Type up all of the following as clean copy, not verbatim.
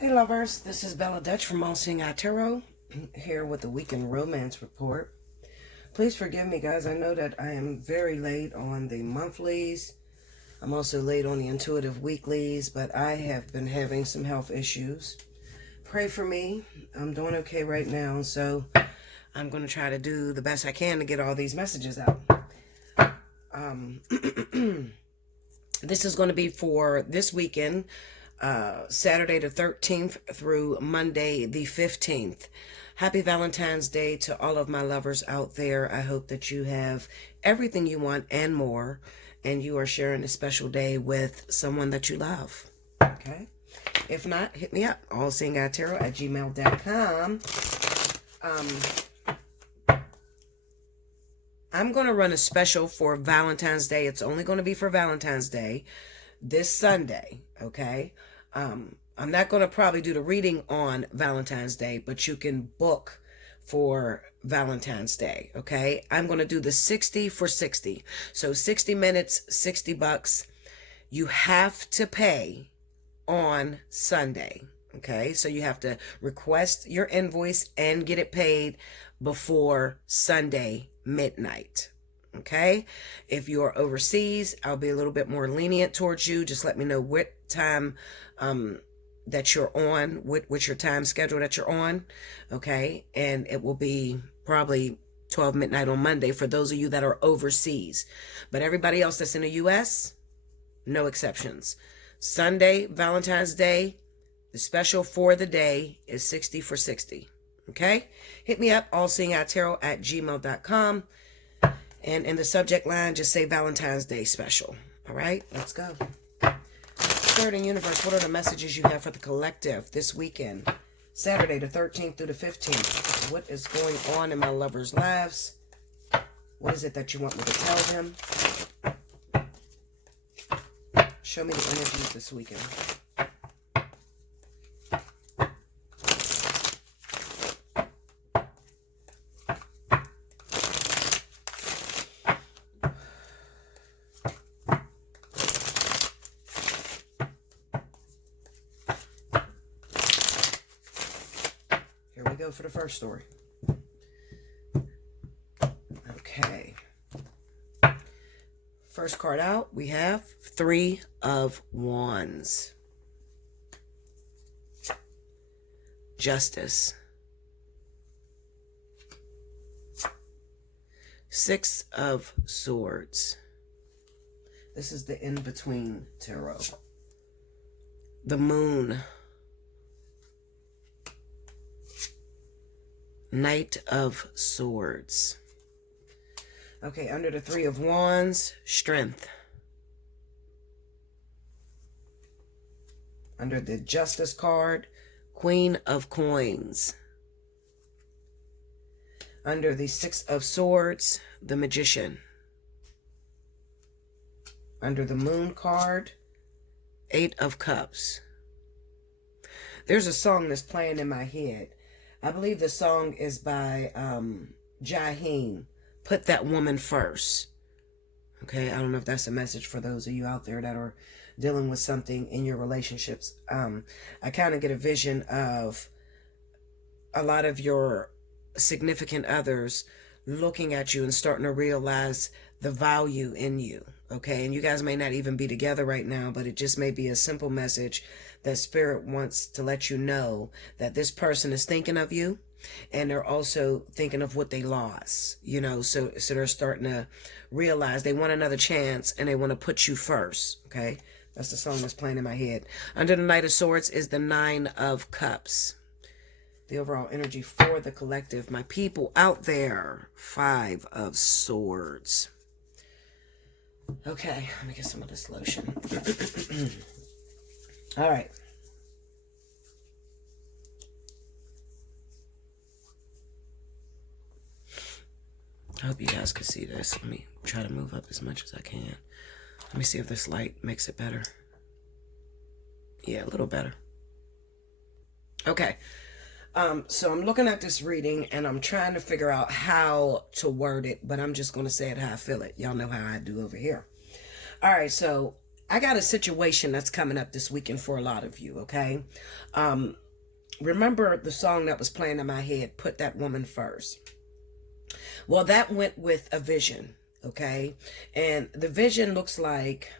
Hey lovers, this is Bella Dutch from Allseeingeyetarot, here with the weekend romance report. Please forgive me guys, I know that I am very late on the monthlies. I'm also late on the intuitive weeklies, but I have been having some health issues. Pray for me. I'm doing okay right now, so I'm going to try to do the best I can to get all these messages out. This is going to be for this weekend, Saturday the 13th through Monday the 15th. Happy Valentine's Day to all of my lovers out there. I hope that you have everything you want and more, and you are sharing a special day with someone that you love. Okay? If not, hit me up, allseeingeyetarot@gmail.com. I'm going to run a special for Valentine's Day. It's only going to be for Valentine's Day this Sunday, okay? I'm not going to probably do the reading on Valentine's Day, but you can book for Valentine's Day, okay? I'm going to do the 60 for 60. So 60 minutes, $60. You have to pay on Sunday, okay? So you have to request your invoice and get it paid before Sunday midnight. Okay, if you're overseas, I'll be a little bit more lenient towards you. Just let me know what time that you're on, what's your time schedule that you're on. Okay, and it will be probably 12 midnight on Monday for those of you that are overseas. But everybody else that's in the U.S., no exceptions. Sunday, Valentine's Day, the special for the day is 60 for 60. Okay, hit me up, allseeingeyetarot@gmail.com. And in the subject line, just say Valentine's Day special. All right, let's go. Spirit and universe, what are the messages you have for the collective this weekend? Saturday the 13th through the 15th. What is going on in my lovers' lives? What is it that you want me to tell them? Show me the energies this weekend. Go for the first story. Okay. First card out, we have 3 of Wands. Justice. 6 of Swords. This is the in-between tarot. The Moon. Knight of Swords. Okay, under the 3 of Wands, Strength. Under the Justice card, Queen of Coins. Under the 6 of Swords, the Magician. Under the Moon card, 8 of Cups. There's a song that's playing in my head. I believe the song is by Jaheim, Put That Woman First. Okay, I don't know if that's a message for those of you out there that are dealing with something in your relationships. I kind of get a vision of a lot of your significant others looking at you and starting to realize the value in you. Okay, and you guys may not even be together right now, but it just may be a simple message that Spirit wants to let you know that this person is thinking of you, and they're also thinking of what they lost, you know, so they're starting to realize they want another chance and they want to put you first. Okay, that's the song that's playing in my head. Under the Knight of Swords is the 9 of Cups. The overall energy for the collective, my people out there, 5 of Swords. Okay, let me get some of this lotion. All right. I hope you guys can see this. Let me try to move up as much as I can. Let me see if this light makes it better. Yeah, a little better. Okay. So I'm looking at this reading and I'm trying to figure out how to word it, but I'm just going to say it how I feel it. Y'all know how I do over here. All right, so I got a situation that's coming up this weekend for a lot of you, okay? Um, Remember the song that was playing in my head, Put That Woman First? Well, that went with a vision, okay? And the vision looks like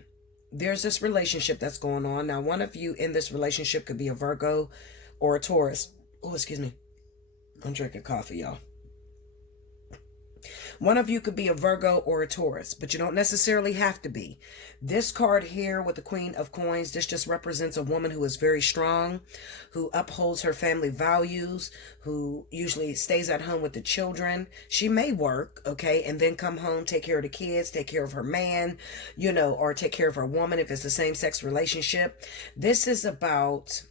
there's this relationship that's going on. Now, one of you in this relationship could be a Virgo or a Taurus. Oh, excuse me. I'm drinking coffee, y'all. One of you could be a Virgo or a Taurus, but you don't necessarily have to be. This card here with the Queen of Coins, this just represents a woman who is very strong, who upholds her family values, who usually stays at home with the children. She may work, okay, and then come home, take care of the kids, take care of her man, or take care of her woman if it's a same-sex relationship. This is about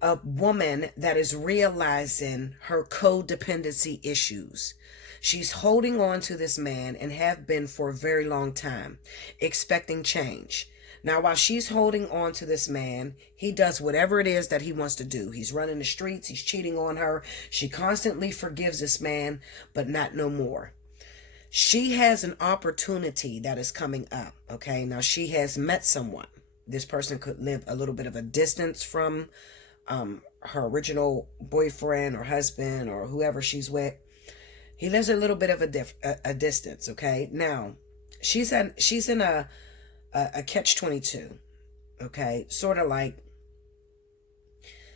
a woman that is realizing her codependency issues. She's holding on to this man and have been for a very long time, expecting change. Now, while she's holding on to this man, he does whatever it is that he wants to do. He's running the streets. He's cheating on her. She constantly forgives this man, but not no more. She has an opportunity that is coming up. Okay. Now she has met someone. This person could live a little bit of a distance from her original boyfriend or husband or whoever she's with. He lives a little bit of a distance. Okay. Now she's in a catch-22. Okay. Sort of like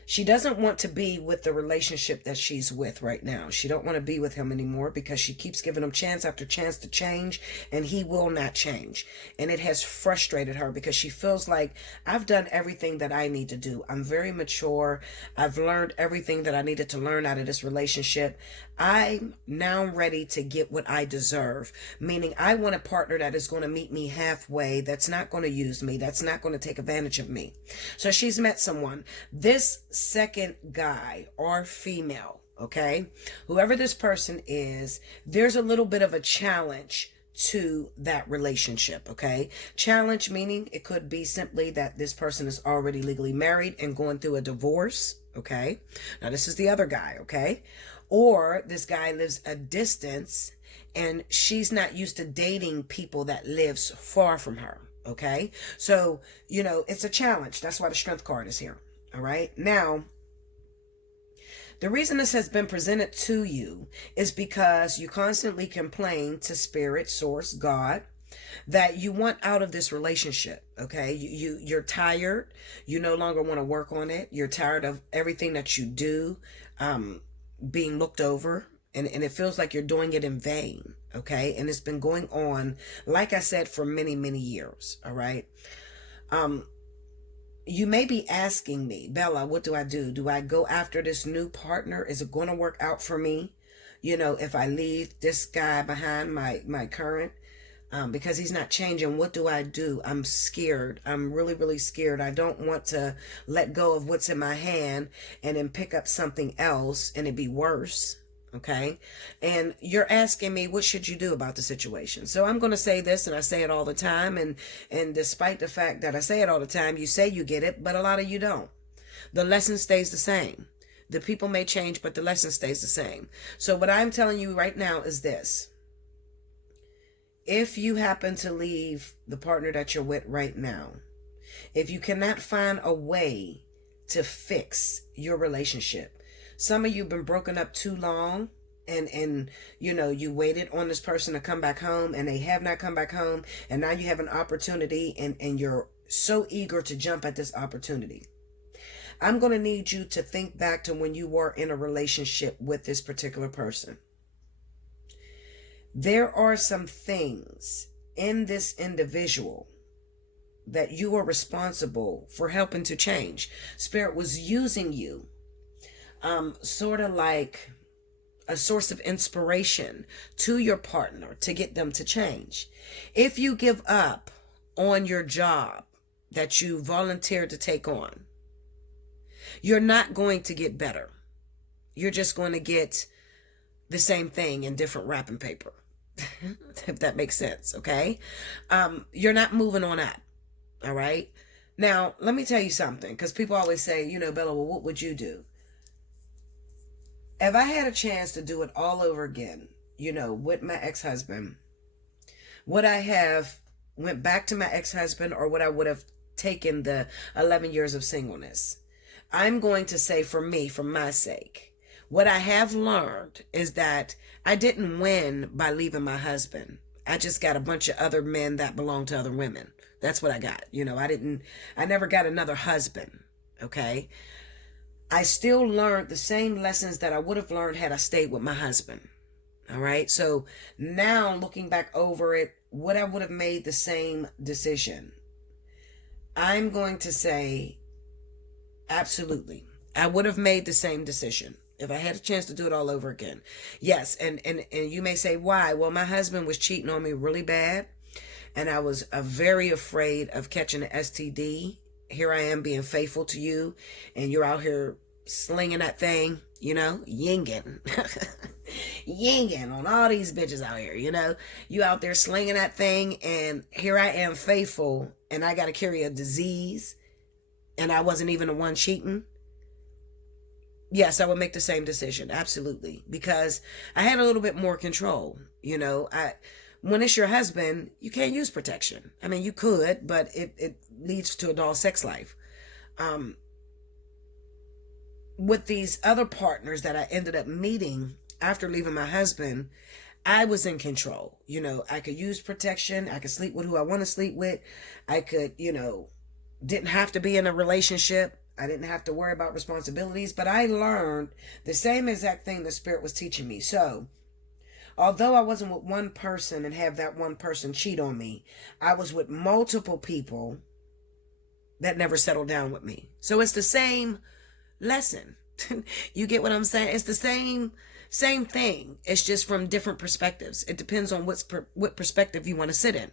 she doesn't want to be with the relationship that she's with right now. She don't want to be with him anymore because she keeps giving him chance after chance to change, and he will not change. And it has frustrated her because she feels like, I've done everything that I need to do. I'm very mature. I've learned everything that I needed to learn out of this relationship. I'm now ready to get what I deserve, meaning I want a partner that is going to meet me halfway, that's not going to use me, that's not going to take advantage of me. So she's met someone. This second guy or female, okay, whoever this person is, there's a little bit of a challenge to that relationship. Okay, challenge meaning it could be simply that this person is already legally married and going through a divorce. Okay, now this is the other guy. Okay, or this guy lives a distance and she's not used to dating people that lives far from her. Okay, so it's a challenge. That's why the Strength card is here. All right, now the reason this has been presented to you is because you constantly complain to Spirit, Source, God, that you want out of this relationship. Okay, you're tired. You no longer want to work on it. You're tired of everything that you do being looked over, and it feels like you're doing it in vain. Okay, and it's been going on, like I said, for many, many years. All right. You may be asking me, Bella, what do I do? Do I go after this new partner? Is it going to work out for me? If I leave this guy behind, my current, because he's not changing, what do I do? I'm scared. I'm really, really scared. I don't want to let go of what's in my hand and then pick up something else and it be worse. Okay. And you're asking me, what should you do about the situation? So I'm going to say this, and I say it all the time. And despite the fact that I say it all the time, you say you get it, but a lot of you don't. The lesson stays the same. The people may change, but the lesson stays the same. So what I'm telling you right now is this. If you happen to leave the partner that you're with right now, if you cannot find a way to fix your relationship, some of you have been broken up too long, and you waited on this person to come back home and they have not come back home, and now you have an opportunity and you're so eager to jump at this opportunity. I'm going to need you to think back to when you were in a relationship with this particular person. There are some things in this individual that you are responsible for helping to change. Spirit was using you sort of like a source of inspiration to your partner to get them to change. If you give up on your job that you volunteered to take on, you're not going to get better. You're just going to get the same thing in different wrapping paper, if that makes sense. Okay. You're not moving on up. All right. Now, let me tell you something, because people always say, Bella, well, what would you do? If I had a chance to do it all over again, with my ex-husband, would I have went back to my ex-husband or would I would have taken the 11 years of singleness? I'm going to say for me, for my sake, what I have learned is that I didn't win by leaving my husband. I just got a bunch of other men that belong to other women. That's what I got. I never got another husband. Okay. I still learned the same lessons that I would have learned had I stayed with my husband. All right. So now looking back over it, would I would have made the same decision? I'm going to say absolutely. I would have made the same decision if I had a chance to do it all over again. Yes. And you may say, why? Well, my husband was cheating on me really bad. And I was very afraid of catching an STD. Here I am being faithful to you. And you're out here slinging that thing, yinging. Yinging on all these bitches out here, You out there slinging that thing. And here I am faithful. And I got to carry a disease. And I wasn't even the one cheating. Yes, I would make the same decision. Absolutely. Because I had a little bit more control. When it's your husband, you can't use protection. I mean, you could, but it leads to a dull sex life. With these other partners that I ended up meeting after leaving my husband, I was in control. I could use protection. I could sleep with who I want to sleep with. I could, didn't have to be in a relationship. I didn't have to worry about responsibilities, but I learned the same exact thing the Spirit was teaching me. So, although I wasn't with one person and have that one person cheat on me, I was with multiple people that never settled down with me. So it's the same lesson. You get what I'm saying? It's the same thing. It's just from different perspectives. It depends on what perspective you want to sit in.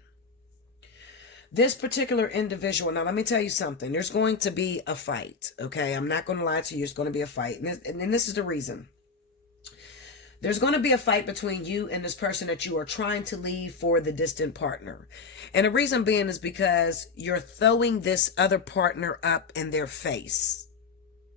This particular individual, now let me tell you something. There's going to be a fight, okay? I'm not going to lie to you. It's going to be a fight. And this is the reason. There's going to be a fight between you and this person that you are trying to leave for the distant partner. And the reason being is because you're throwing this other partner up in their face.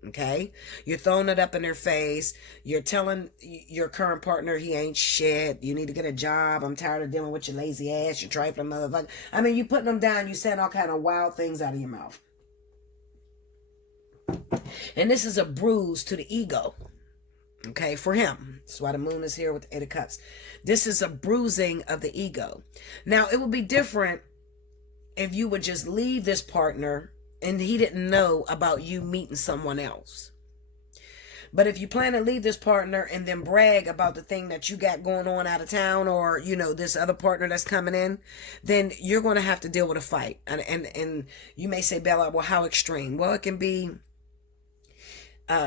Okay? You're throwing it up in their face. You're telling your current partner he ain't shit. You need to get a job. I'm tired of dealing with your lazy ass. You trifling motherfucker. I mean, you putting them down. You saying all kind of wild things out of your mouth. And this is a bruise to the ego. Okay, for him. That's why the moon is here with the 8 of Cups. This is a bruising of the ego. Now, it would be different if you would just leave this partner and he didn't know about you meeting someone else. But if you plan to leave this partner and then brag about the thing that you got going on out of town or, this other partner that's coming in, then you're going to have to deal with a fight. And you may say, Bella, well, how extreme? Well, it can be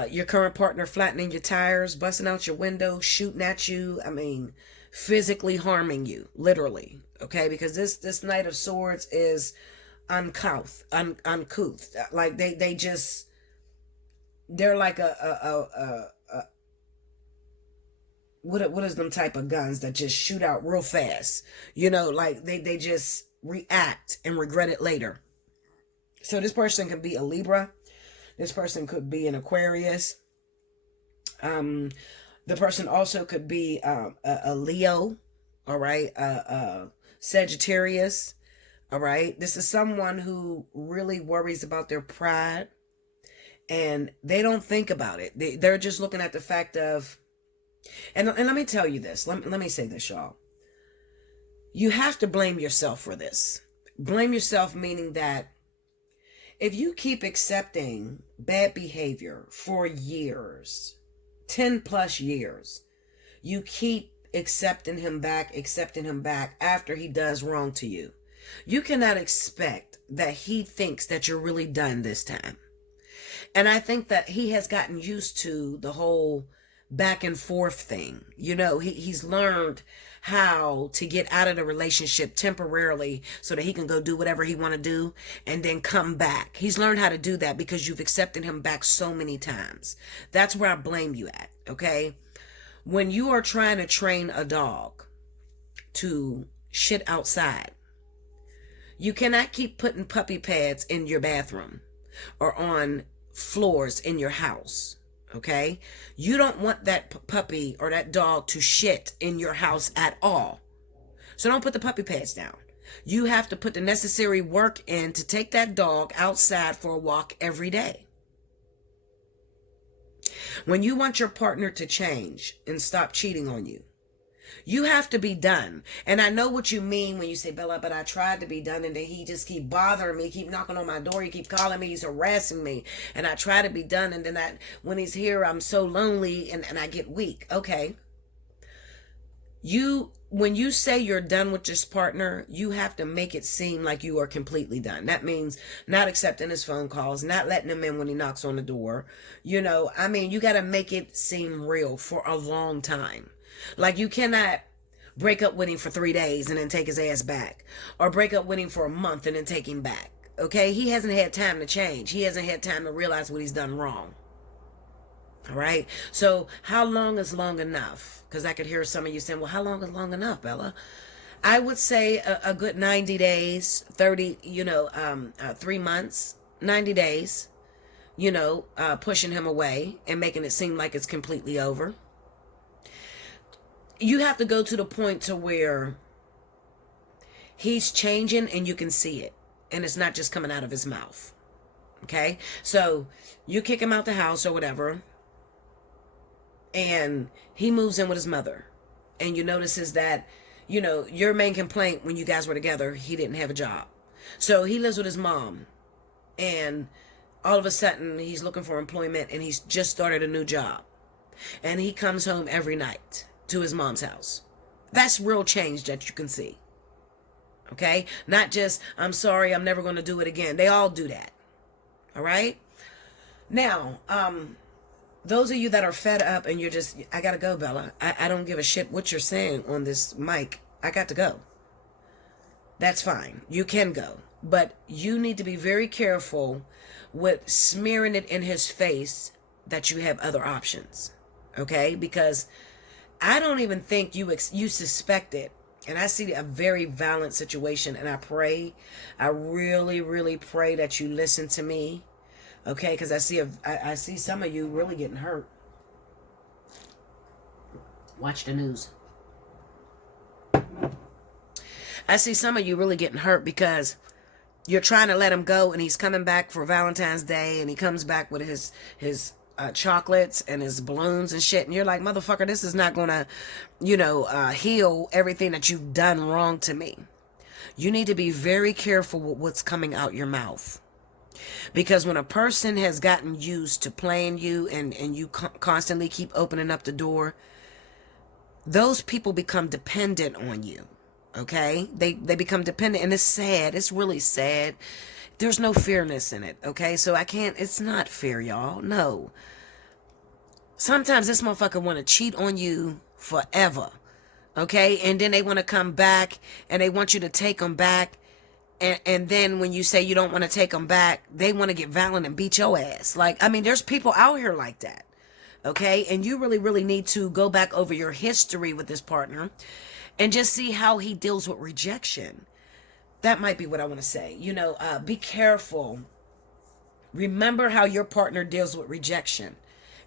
your current partner flattening your tires, busting out your window, shooting at you. I mean, physically harming you, literally. Okay, because this Knight of Swords is uncouth. Like they're like what is them type of guns that just shoot out real fast? Like they just react and regret it later. So this person could be a Libra. This person could be an Aquarius. The person also could be a Leo. All right. Sagittarius. All right. This is someone who really worries about their pride and they don't think about it. They're just looking at the fact of, and let me tell you this. Let me say this, y'all. You have to blame yourself for this. Blame yourself, meaning that if you keep accepting bad behavior for years, 10 plus years, you keep accepting him back after he does wrong to you. You cannot expect that he thinks that you're really done this time. And I think that he has gotten used to the whole back and forth thing. He's learned how to get out of the relationship temporarily so that he can go do whatever he want to do and then come back. He's learned how to do that because you've accepted him back so many times. That's where I blame you at, okay? When you are trying to train a dog to shit outside, you cannot keep putting puppy pads in your bathroom or on floors in your house. Okay? You don't want that puppy or that dog to shit in your house at all. So don't put the puppy pads down. You have to put the necessary work in to take that dog outside for a walk every day. When you want your partner to change and stop cheating on you, you have to be done. And I know what you mean when you say, Bella, but I tried to be done and then he just keep bothering me, keep knocking on my door, he keep calling me, he's harassing me. And I try to be done and then when he's here, I'm so lonely and I get weak. Okay. When you say you're done with this partner, you have to make it seem like you are completely done. That means not accepting his phone calls, not letting him in when he knocks on the door. You got to make it seem real for a long time. Like you cannot break up with him for 3 days and then take his ass back, or break up with him for a month and then take him back. Okay? He hasn't had time to change. He hasn't had time to realize what he's done wrong. All right. So how long is long enough? Because I could hear some of you saying, well, how long is long enough, Bella? I would say a good 90 days, 3 months, 90 days, pushing him away and making it seem like it's completely over. You have to go to the point to where he's changing and you can see it. And it's not just coming out of his mouth. Okay. So you kick him out the house or whatever. And he moves in with his mother. And you notice is that, your main complaint when you guys were together, he didn't have a job. So he lives with his mom. And all of a sudden, he's looking for employment and he's just started a new job. And he comes home every night to his mom's house. That's real change that you can see. Okay? Not just, I'm sorry, I'm never going to do it again. They all do that. All right? Now, those of you that are fed up and you're just, I got to go, Bella. I don't give a shit what you're saying on this mic. I got to go. That's fine. You can go. But you need to be very careful with smearing it in his face that you have other options. Okay? Because I don't even think you suspect it. And I see a very violent situation. And I really, really pray that you listen to me. Okay, because I see some of you really getting hurt. Watch the news. I see some of you really getting hurt because you're trying to let him go and he's coming back for Valentine's Day and he comes back with his chocolates and his balloons and shit. And you're like, motherfucker, this is not going to, heal everything that you've done wrong to me. You need to be very careful with what's coming out your mouth. Because when a person has gotten used to playing you and you constantly keep opening up the door, those people become dependent on you. Okay? They become dependent and it's sad. It's really sad. There's no fairness in it. Okay? So it's not fair, y'all. No. Sometimes this motherfucker want to cheat on you forever. Okay? And then they want to come back and they want you to take them back. And then when you say you don't want to take them back, they want to get violent and beat your ass. There's people out here like that. Okay? And you really, really need to go back over your history with this partner and just see how he deals with rejection. That might be what I want to say. Be careful. Remember how your partner deals with rejection.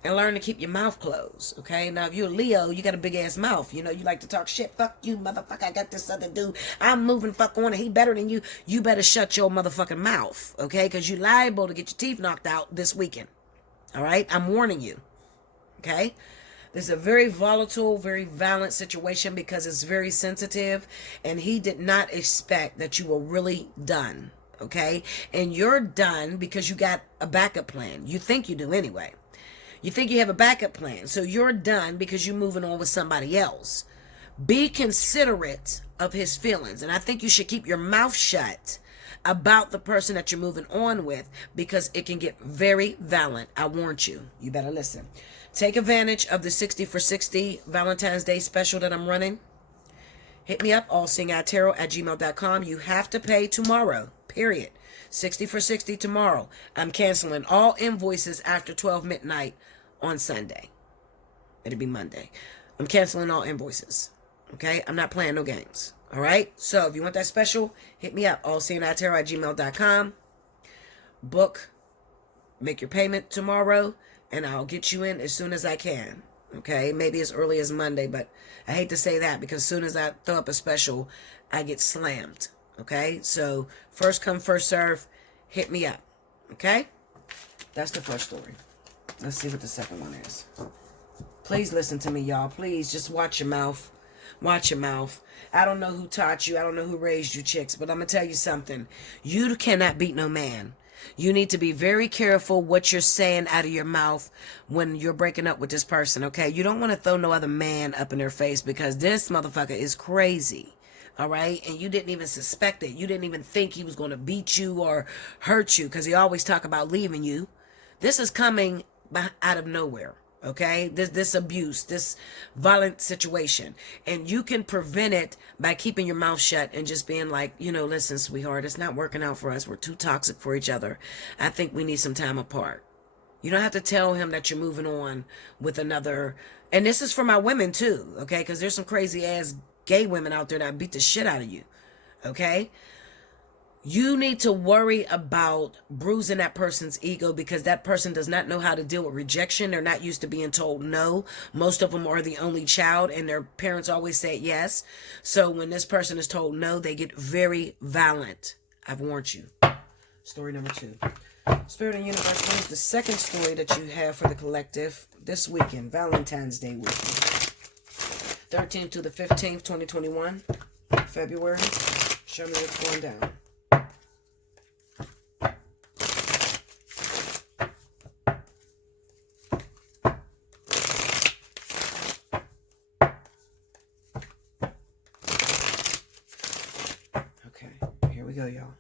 And learn to keep your mouth closed, okay? Now, if you're a Leo, you got a big-ass mouth. You like to talk shit. Fuck you, motherfucker. I got this other dude. I'm moving fuck on and he better than you. You better shut your motherfucking mouth, okay? Because you're liable to get your teeth knocked out this weekend, all right? I'm warning you, okay? This is a very volatile, very violent situation because it's very sensitive. And he did not expect that you were really done, okay? And you're done because you got a backup plan. You think you do anyway. You think you have a backup plan. So you're done because you're moving on with somebody else. Be considerate of his feelings. And I think you should keep your mouth shut about the person that you're moving on with because it can get very violent. I warned you. You better listen. Take advantage of the 60 for 60 Valentine's Day special that I'm running. Hit me up, allseeingeyetarot@gmail.com. You have to pay tomorrow, period. 60 for 60 tomorrow. I'm canceling all invoices after 12 midnight on Sunday. It'll be Monday. I'm canceling all invoices. Okay? I'm not playing no games. All right? So if you want that special, hit me up. allseeingeyetarot@gmail.com. Book. Make your payment tomorrow. And I'll get you in as soon as I can. Okay? Maybe as early as Monday. But I hate to say that because as soon as I throw up a special, I get slammed. Okay? So first come, first serve. Hit me up. Okay? That's the first story. Let's see what the second one is. Please listen to me, y'all. Please just watch your mouth. Watch your mouth. I don't know who taught you. I don't know who raised you, chicks. But I'm going to tell you something. You cannot beat no man. You need to be very careful what you're saying out of your mouth when you're breaking up with this person, okay? You don't want to throw no other man up in their face because this motherfucker is crazy, all right? And you didn't even suspect it. You didn't even think he was going to beat you or hurt you because he always talk about leaving you. This is coming out of nowhere. Okay, this abuse, this violent situation, and you can prevent it by keeping your mouth shut and just being like, listen, sweetheart, it's not working out for us. We're too toxic for each other. I think we need some time apart. You don't have to tell him that you're moving on with another. And this is for my women too, okay? Because there's some crazy ass gay women out there that beat the shit out of you, okay? You need to worry about bruising that person's ego because that person does not know how to deal with rejection. They're not used to being told no. Most of them are the only child and their parents always said yes. So when this person is told no, they get very violent. I've warned you. Story number 2. Spirit and Universe, what is the second story that you have for the collective this weekend, Valentine's Day weekend? 13th to the 15th, 2021, February. Show me what's going down. Here we go, y'all.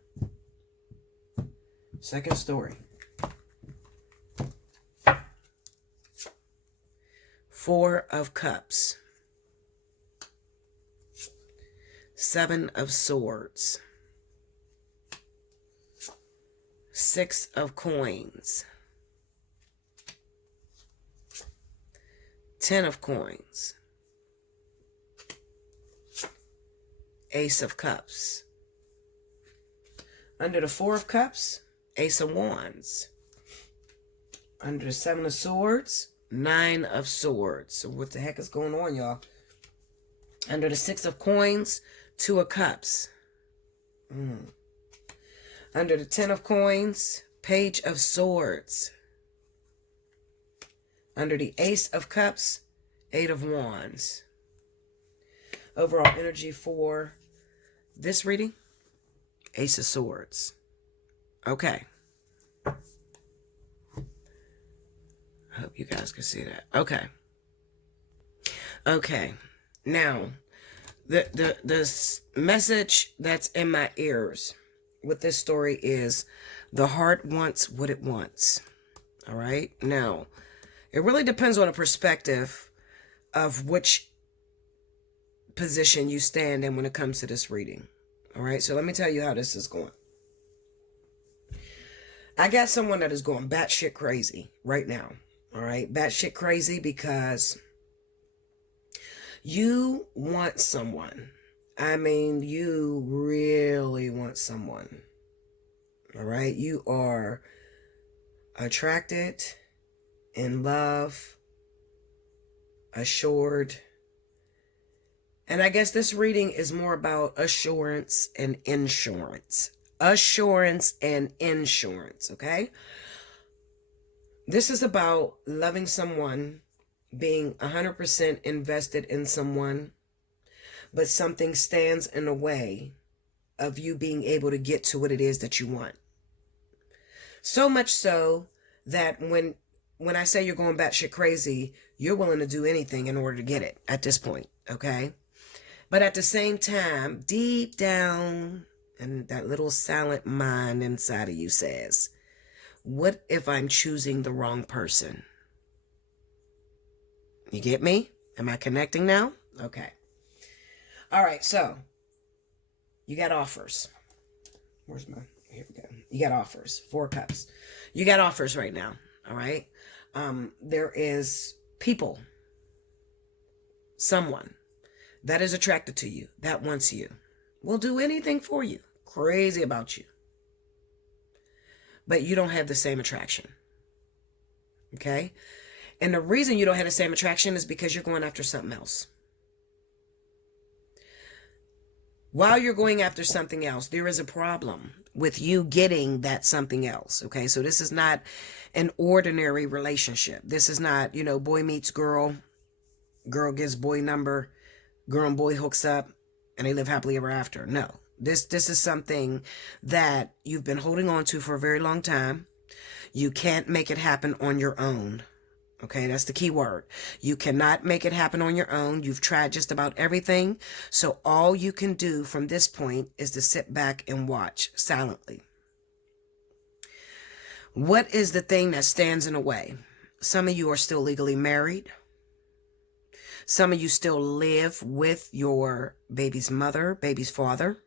Second story. 4 of Cups. 7 of Swords. 6 of Coins. 10 of Coins. Ace of Cups. Under the 4 of Cups, Ace of Wands. Under the 7 of Swords, 9 of Swords. So what the heck is going on, y'all? Under the 6 of Coins, 2 of Cups. Under the 10 of Coins, Page of Swords. Under the Ace of Cups, 8 of Wands. Overall energy for this reading, Ace of Swords. Okay. I hope you guys can see that. Okay. Okay. Now, the message that's in my ears with this story is the heart wants what it wants. All right? Now, it really depends on the perspective of which position you stand in when it comes to this reading. All right, so let me tell you how this is going. I got someone that is going batshit crazy right now. All right, batshit crazy because you want someone. I mean, you really want someone. All right, you are attracted, in love, assured. And I guess this reading is more about assurance and insurance. Assurance and insurance, okay? This is about loving someone, being 100% invested in someone, but something stands in the way of you being able to get to what it is that you want. So much so that when I say you're going batshit crazy, you're willing to do anything in order to get it at this point, okay? But at the same time, deep down, and that little silent mind inside of you says, what if I'm choosing the wrong person? You get me? Am I connecting now? Okay. All right, so you got offers. Where's my... Here we go. You got offers. 4 cups. You got offers right now, all right? There is people, someone that is attracted to you, that wants you, will do anything for you, crazy about you. But you don't have the same attraction, okay? And the reason you don't have the same attraction is because you're going after something else. While you're going after something else, there is a problem with you getting that something else. Okay, so this is not an ordinary relationship. This is not, boy meets girl, girl gives boy number, girl and boy hooks up, and they live happily ever after. No, this is something that you've been holding on to for a very long time. You can't make it happen on your own. Okay, that's the key word. You cannot make it happen on your own. You've tried just about everything. So all you can do from this point is to sit back and watch silently. What is the thing that stands in the way? Some of you are still legally married. Some of you still live with your baby's mother, baby's father.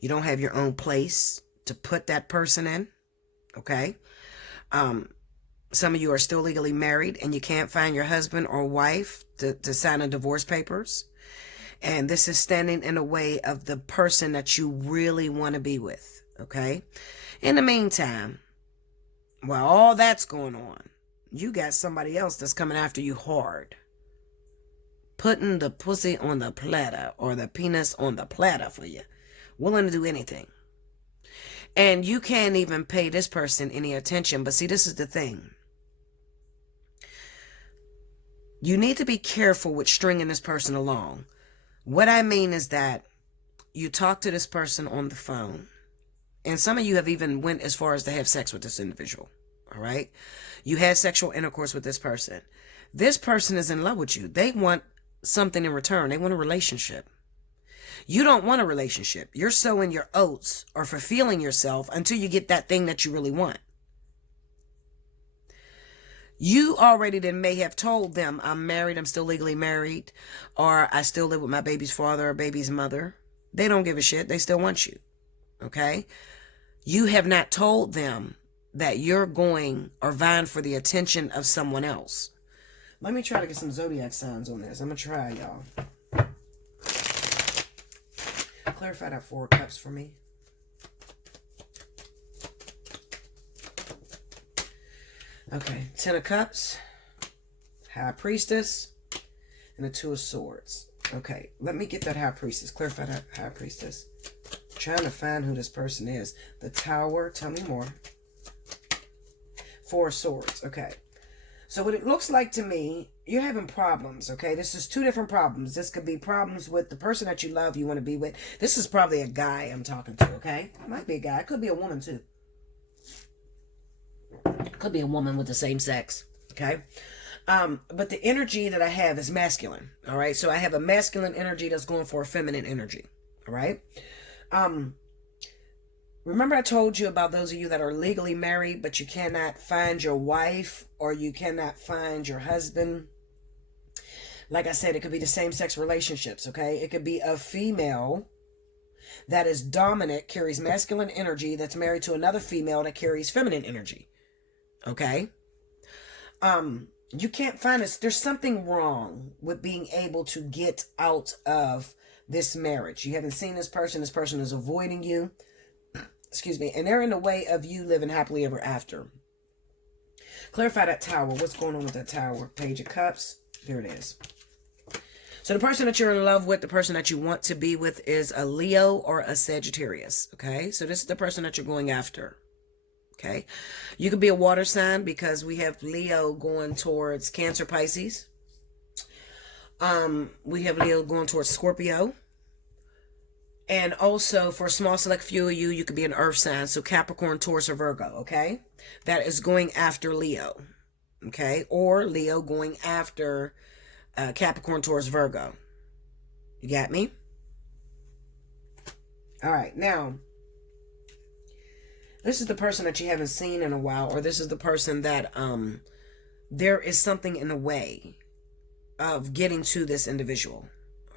You don't have your own place to put that person in. Okay. Some of you are still legally married and you can't find your husband or wife to sign the divorce papers. And this is standing in the way of the person that you really want to be with. Okay. In the meantime, while all that's going on, you got somebody else that's coming after you hard. Putting the pussy on the platter or the penis on the platter for you. Willing to do anything. And you can't even pay this person any attention. But see, this is the thing. You need to be careful with stringing this person along. What I mean is that you talk to this person on the phone. And some of you have even went as far as to have sex with this individual. All right? You had sexual intercourse with this person. This person is in love with you. They want something in return. They want a relationship. You don't want a relationship. You're sowing your oats or fulfilling yourself until you get that thing that you really want. You already then may have told them, I'm married, I'm still legally married, or I still live with my baby's father or baby's mother. They don't give a shit. They still want you. Okay? You have not told them that you're going or vying for the attention of someone else. Let me try to get some zodiac signs on this. I'm going to try, y'all. Clarify that 4 of Cups for me. Okay, 10 of Cups, High Priestess, and the 2 of Swords. Okay, let me get that High Priestess. Clarify that High Priestess. I'm trying to find who this person is. The Tower, tell me more. 4 of Swords, okay. So what it looks like to me, you're having problems, okay? This is 2 different problems. This could be problems with the person that you love, you want to be with. This is probably a guy I'm talking to, okay? It might be a guy. It could be a woman, too. It could be a woman with the same sex, okay? But the energy that I have is masculine, all right? So I have a masculine energy that's going for a feminine energy, all right? Remember I told you about those of you that are legally married, but you cannot find your wife or you cannot find your husband? Like I said, it could be the same-sex relationships, okay? It could be a female that is dominant, carries masculine energy, that's married to another female that carries feminine energy, okay? You can't find this. There's something wrong with being able to get out of this marriage. You haven't seen this person. This person is avoiding you. Excuse me. And they're in the way of you living happily ever after. Clarify that Tower. What's going on with that Tower? Page of Cups. There it is. So the person that you're in love with, the person that you want to be with is a Leo or a Sagittarius. Okay. So this is the person that you're going after. Okay. You could be a water sign because we have Leo going towards Cancer, Pisces. We have Leo going towards Scorpio. And also, for a small select few of you, you could be an earth sign. So Capricorn, Taurus, or Virgo, okay? That is going after Leo, okay? Or Leo going after Capricorn, Taurus, Virgo. You got me? All right, now, this is the person that you haven't seen in a while, or this is the person that there is something in the way of getting to this individual.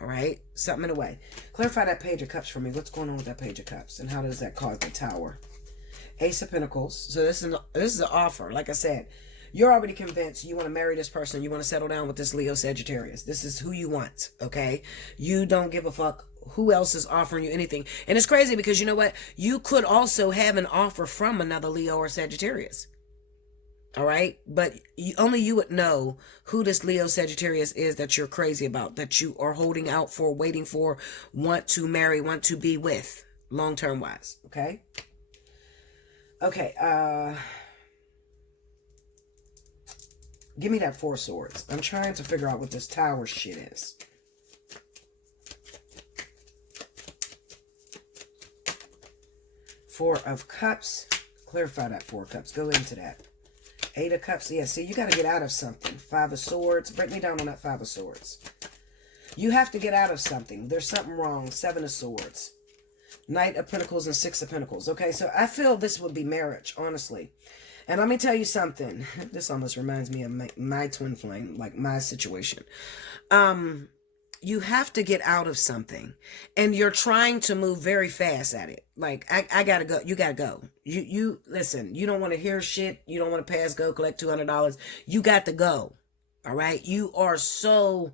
All right, something in the way. Clarify that Page of Cups for me. What's going on with that Page of Cups, and how does that cause the Tower? Ace of Pentacles. So this is an offer. Like I said, you're already convinced you want to marry this person. You want to settle down with this Leo Sagittarius. This is who you want. Okay, you don't give a fuck who else is offering you anything. And it's crazy because you know what? You could also have an offer from another Leo or Sagittarius. All right. But only you would know who this Leo Sagittarius is that you're crazy about, that you are holding out for, waiting for, want to marry, want to be with, long-term wise. Okay. Okay. Give me that Four of Swords. I'm trying to figure out what this Tower shit is. Four of Cups. Clarify that Four of Cups. Go into that. Eight of Cups. Yeah, see, you got to get out of something. Five of Swords. Break me down on that Five of Swords. You have to get out of something. There's something wrong. Seven of Swords. Knight of Pentacles and Six of Pentacles. Okay, so I feel this would be marriage, honestly. And let me tell you something. This almost reminds me of my twin flame, like my situation. You have to get out of something, and you're trying to move very fast at it. Like, I gotta go. You gotta go. You listen, you don't want to hear shit. You don't want to pass go, collect $200. You got to go. All right. You are so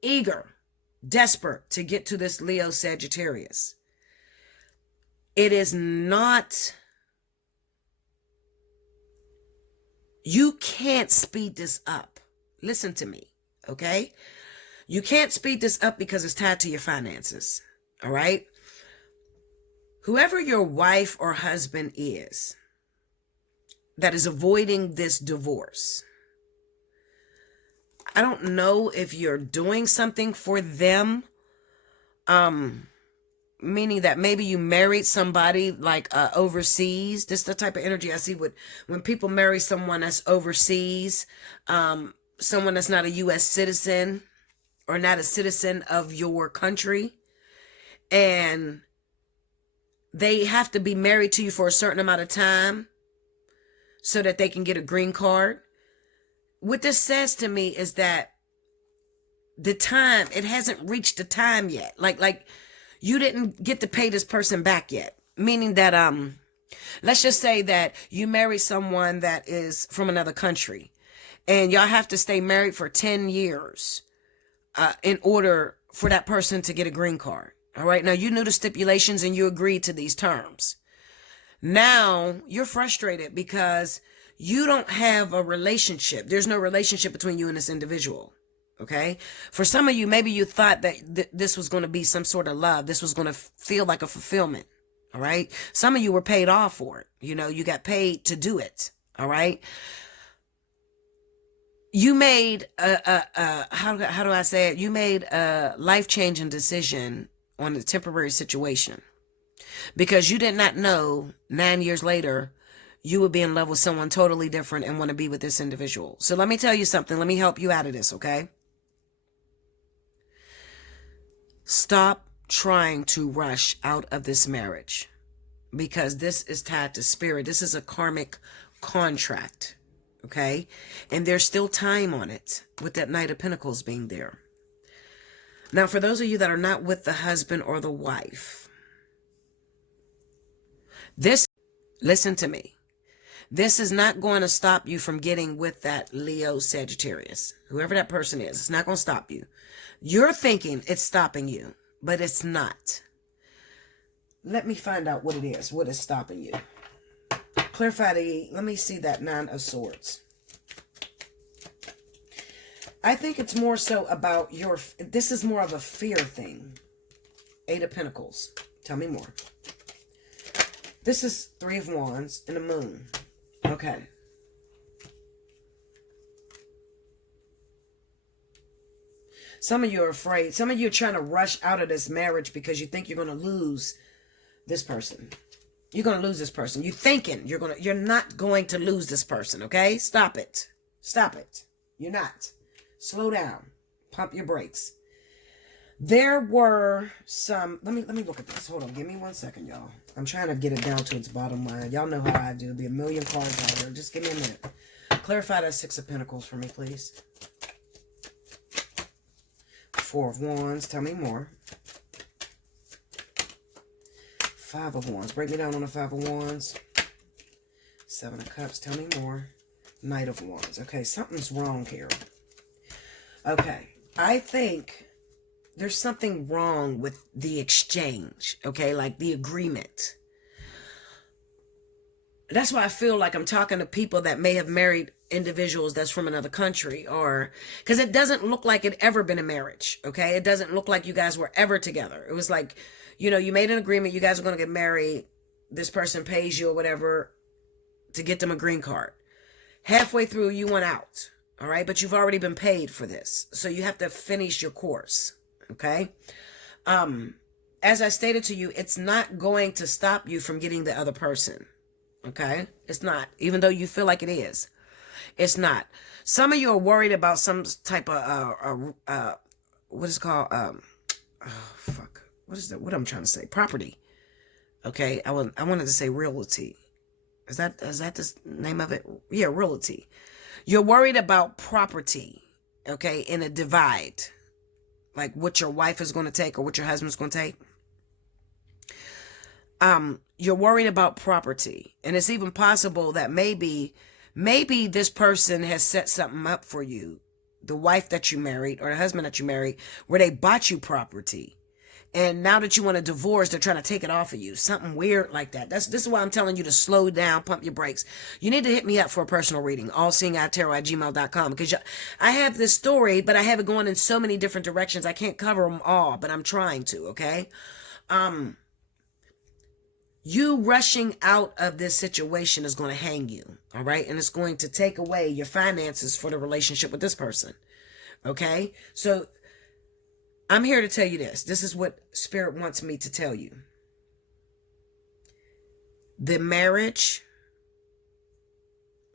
eager, desperate to get to this Leo Sagittarius. It is not, you can't speed this up. Listen to me. Okay. You can't speed this up because it's tied to your finances. All right. Whoever your wife or husband is that is avoiding this divorce, I don't know if you're doing something for them, meaning that maybe you married somebody like overseas. This is the type of energy I see with when people marry someone that's overseas, someone that's not a U.S. citizen or not a citizen of your country, and they have to be married to you for a certain amount of time so that they can get a green card. What this says to me is that the time, it hasn't reached the time yet. Like you didn't get to pay this person back yet. Meaning that, let's just say that you marry someone that is from another country and y'all have to stay married for 10 years in order for that person to get a green card. All right. Now you knew the stipulations and you agreed to these terms. Now you're frustrated because you don't have a relationship. There's no relationship between you and this individual. Okay. For some of you, maybe you thought that this was going to be some sort of love. This was going to feel like a fulfillment. All right. Some of you were paid off for it. You know, you got paid to do it. All right. You made how do I say it? You made a life-changing decision on a temporary situation because you did not know 9 years later you would be in love with someone totally different and want to be with this individual. So let me tell you something. Let me help you out of this, okay? Stop trying to rush out of this marriage because this is tied to spirit. This is a karmic contract, okay? And there's still time on it with that Knight of Pentacles being there. Now, for those of you that are not with the husband or the wife, listen to me. This is not going to stop you from getting with that Leo Sagittarius, whoever that person is. It's not going to stop you. You're thinking it's stopping you, but it's not. Let me find out what it is. What is stopping you? Clarify let me see that Nine of Swords. I think it's more so about this is more of a fear thing. Eight of Pentacles. Tell me more. This is Three of Wands and the Moon. Okay. Some of you are afraid. Some of you are trying to rush out of this marriage because you think you're going to lose this person. You're going to lose this person. You're thinking you're not going to lose this person, okay? Stop it. Stop it. You're not. Slow down. Pump your brakes. There were some, let me look at this. Hold on. Give me 1 second, y'all. I'm trying to get it down to its bottom line. Y'all know how I do. There'll be a million cards out there. Just give me a minute. Clarify that Six of Pentacles for me, please. Four of Wands. Tell me more. Five of Wands. Break me down on the Five of Wands. Seven of Cups. Tell me more. Knight of Wands. Okay, something's wrong here. Okay, I think there's something wrong with the exchange, okay? Like the agreement. That's why I feel like I'm talking to people that may have married individuals that's from another country, or because it doesn't look like it ever been a marriage. Okay, it doesn't look like you guys were ever together. It was like, you made an agreement, you guys are going to get married, this person pays you or whatever to get them a green card. Halfway through, you went out. All right, but you've already been paid for this, so you have to finish your course. Okay. As I stated to you, it's not going to stop you from getting the other person. Okay, it's not, even though you feel like it is. It's not. Some of you are worried about some type of what is it called? Fuck. What is that? What I'm trying to say? Property. Okay, I wanted to say realty. Is that the name of it? Yeah, realty. You're worried about property. Okay, in a divide, like what your wife is going to take or what your husband's going to take. You're worried about property, and it's even possible that maybe this person has set something up for you, the wife that you married or the husband that you married, where they bought you property, and now that you want a divorce, they're trying to take it off of you. Something weird like that. This is why I'm telling you to slow down, pump your brakes. You need to hit me up for a personal reading, allseeingeyetarot@gmail.com, because I have this story, but I have it going in so many different directions. I can't cover them all, but I'm trying to. Okay. You rushing out of this situation is going to hang you, all right? And it's going to take away your finances for the relationship with this person, okay? So I'm here to tell you this. This is what Spirit wants me to tell you. The marriage,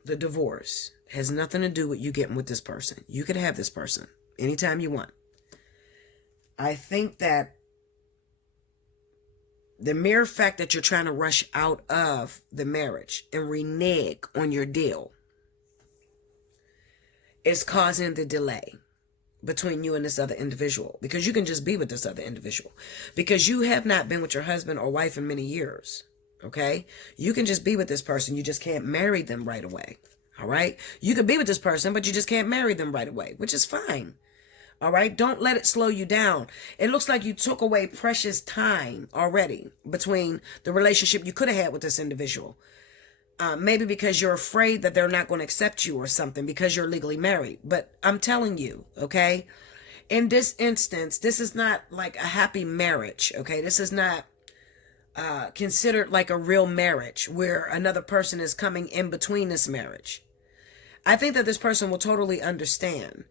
the divorce, has nothing to do with you getting with this person. You could have this person anytime you want. I think that the mere fact that you're trying to rush out of the marriage and renege on your deal is causing the delay between you and this other individual, because you can just be with this other individual because you have not been with your husband or wife in many years. Okay. You can just be with this person. You just can't marry them right away. All right. You could be with this person, but you just can't marry them right away, which is fine. All right. Don't let it slow you down. It looks like you took away precious time already between the relationship you could have had with this individual. Maybe because you're afraid that they're not going to accept you or something because you're legally married. But I'm telling you, okay, in this instance, this is not like a happy marriage. Okay. This is not considered like a real marriage where another person is coming in between this marriage. I think that this person will totally understand.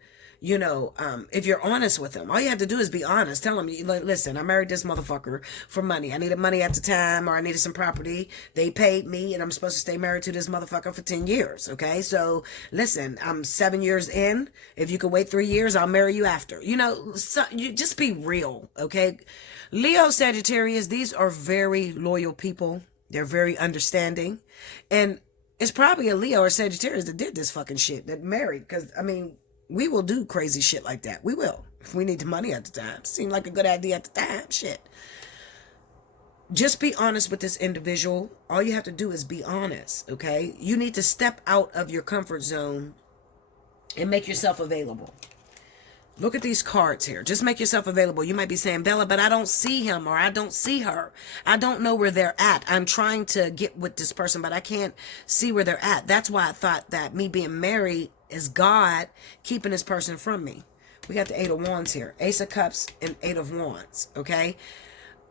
If you're honest with them, all you have to do is be honest. Tell them, listen, I married this motherfucker for money. I needed money at the time, or I needed some property. They paid me, and I'm supposed to stay married to this motherfucker for 10 years. Okay. So listen, I'm 7 years in. If you could wait 3 years, I'll marry you after. You just be real. Okay. Leo, Sagittarius, these are very loyal people. They're very understanding. And it's probably a Leo or Sagittarius that did this fucking shit, that married. Because, we will do crazy shit like that. We will. If we need the money at the time. Seemed like a good idea at the time. Shit. Just be honest with this individual. All you have to do is be honest, okay? You need to step out of your comfort zone and make yourself available. Look at these cards here. Just make yourself available. You might be saying, Bella, but I don't see him or I don't see her. I don't know where they're at. I'm trying to get with this person, but I can't see where they're at. That's why I thought that me being married is God keeping this person from me. We got the 8 of Wands here. Ace of Cups and 8 of Wands, okay?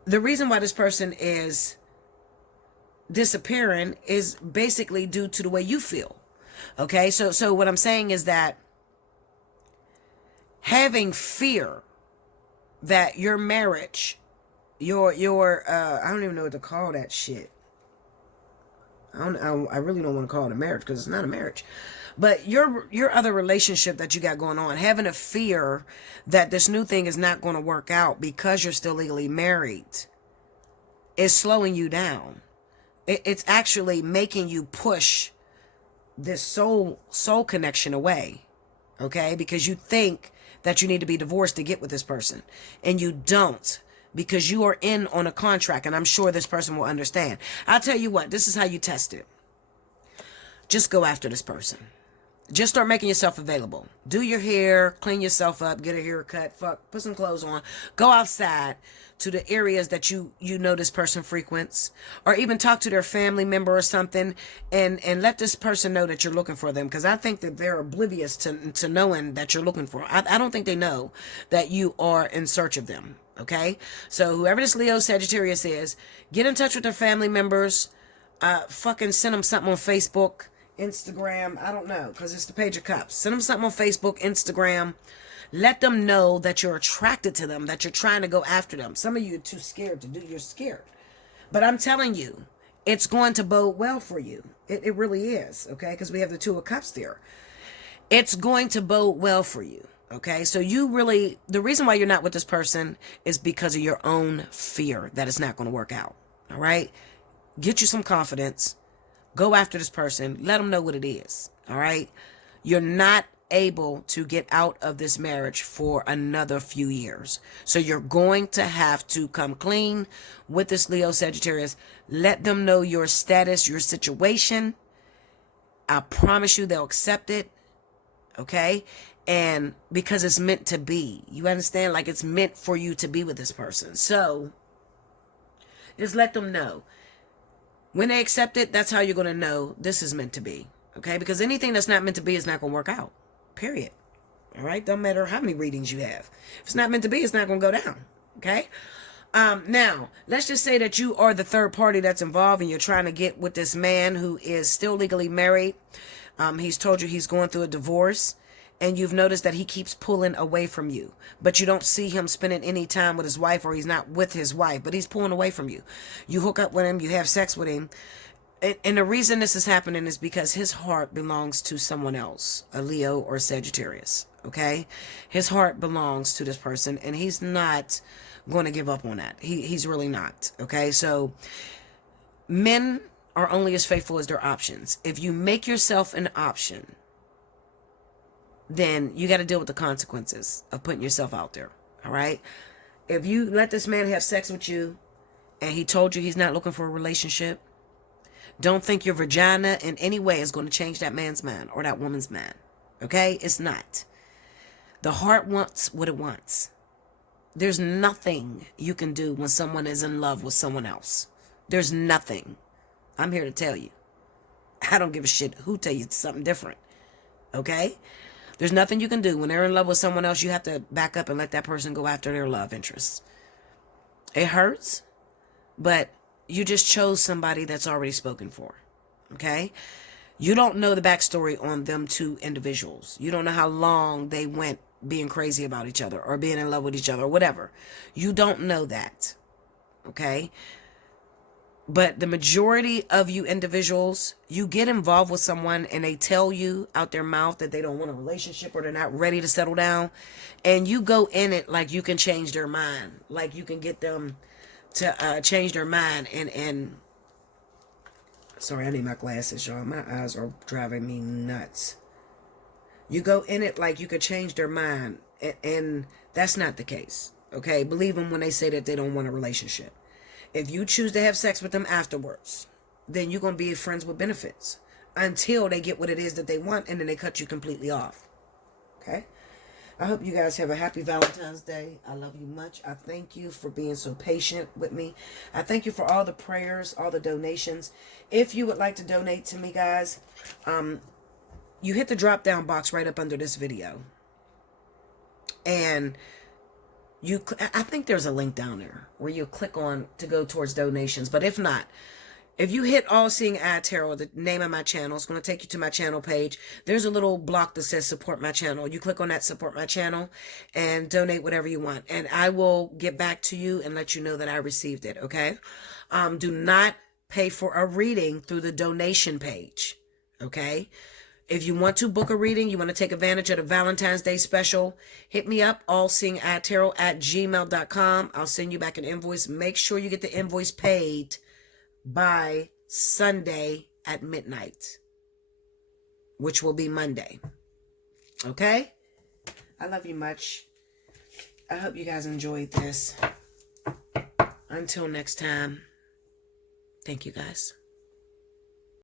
The reason why this person is disappearing is basically due to the way you feel, okay? So what I'm saying is that having fear that your marriage, your I don't even know what to call that shit. I really don't want to call it a marriage because it's not a marriage. But your other relationship that you got going on, having a fear that this new thing is not going to work out because you're still legally married, is slowing you down. It's actually making you push this soul connection away, okay? Because you think that you need to be divorced to get with this person, and you don't, because you are in on a contract, and I'm sure this person will understand. I'll tell you what, this is how you test it. Just go after this person. just start making yourself available. Do your hair, clean yourself up, get a haircut, put some clothes on, go outside to the areas that you know this person frequents, or even talk to their family member or something, and let this person know that you're looking for them, because I think that they're oblivious to knowing that you're looking for. I don't think they know that you are in search of them. Okay, so whoever this Leo Sagittarius is, get in touch with their family members. Fucking send them something on Facebook, Instagram, I don't know, because it's the Page of Cups. Send them something on Facebook, Instagram. Let them know that you're attracted to them, that you're trying to go after them. Some of you are too scared to do. You're scared. But I'm telling you, it's going to bode well for you. It really is, okay? Because we have the Two of Cups there. It's going to bode well for you, okay? So the reason why you're not with this person is because of your own fear that it's not going to work out, all right? Get you some confidence. Go after this person. Let them know what it is, all right? You're not able to get out of this marriage for another few years. So you're going to have to come clean with this Leo Sagittarius. Let them know your status, your situation. I promise you they'll accept it, okay? And because it's meant to be. You understand? Like, it's meant for you to be with this person. So just let them know. When they accept it, that's how you're going to know this is meant to be. Okay? Because anything that's not meant to be is not going to work out. Period. All right? Don't matter how many readings you have. If it's not meant to be, it's not going to go down. Okay? Now, let's just say that you are the third party that's involved and you're trying to get with this man who is still legally married. He's told you he's going through a divorce. And you've noticed that he keeps pulling away from you. But you don't see him spending any time with his wife, or he's not with his wife. But he's pulling away from you. You hook up with him. You have sex with him. And the reason this is happening is because his heart belongs to someone else. A Leo or Sagittarius. Okay? His heart belongs to this person. And he's not going to give up on that. He's really not. Okay? So men are only as faithful as their options. If you make yourself an option, then you got to deal with the consequences of putting yourself out there. All right? If you let this man have sex with you and he told you he's not looking for a relationship, don't think your vagina in any way is going to change that man's mind or that woman's mind. Okay? It's not. The heart wants what it wants. There's nothing you can do when someone is in love with someone else. There's nothing. I'm here to tell you. I don't give a shit who tell you something different. Okay? There's nothing you can do. When they're in love with someone else, you have to back up and let that person go after their love interests. It hurts, but you just chose somebody that's already spoken for. Okay? You don't know the backstory on them two individuals. You don't know how long they went being crazy about each other or being in love with each other or whatever. You don't know that. Okay? But the majority of you individuals, you get involved with someone and they tell you out their mouth that they don't want a relationship or they're not ready to settle down. And you go in it like you can change their mind. Like you can get them to change their mind. And sorry, I need my glasses, y'all. My eyes are driving me nuts. You go in it like you could change their mind. And that's not the case. Okay? Believe them when they say that they don't want a relationship. If you choose to have sex with them afterwards, then you're going to be friends with benefits until they get what it is that they want, and then they cut you completely off. Okay? I hope you guys have a happy Valentine's Day. I love you much. I thank you for being so patient with me. I thank you for all the prayers, all the donations. If you would like to donate to me, guys, you hit the drop-down box right up under this video. And I think there's a link down there where you click on to go towards donations. But if not, if you hit Allseeingeyetarot, the name of my channel, it's going to take you to my channel page. There's a little block that says support my channel. You click on that support my channel and donate whatever you want. And I will get back to you and let you know that I received it. Okay. Do not pay for a reading through the donation page. Okay. If you want to book a reading, you want to take advantage of the Valentine's Day special, hit me up, allseeingeyetarot@gmail.com. I'll send you back an invoice. Make sure you get the invoice paid by Sunday at midnight, which will be Monday. Okay? I love you much. I hope you guys enjoyed this. Until next time, thank you guys.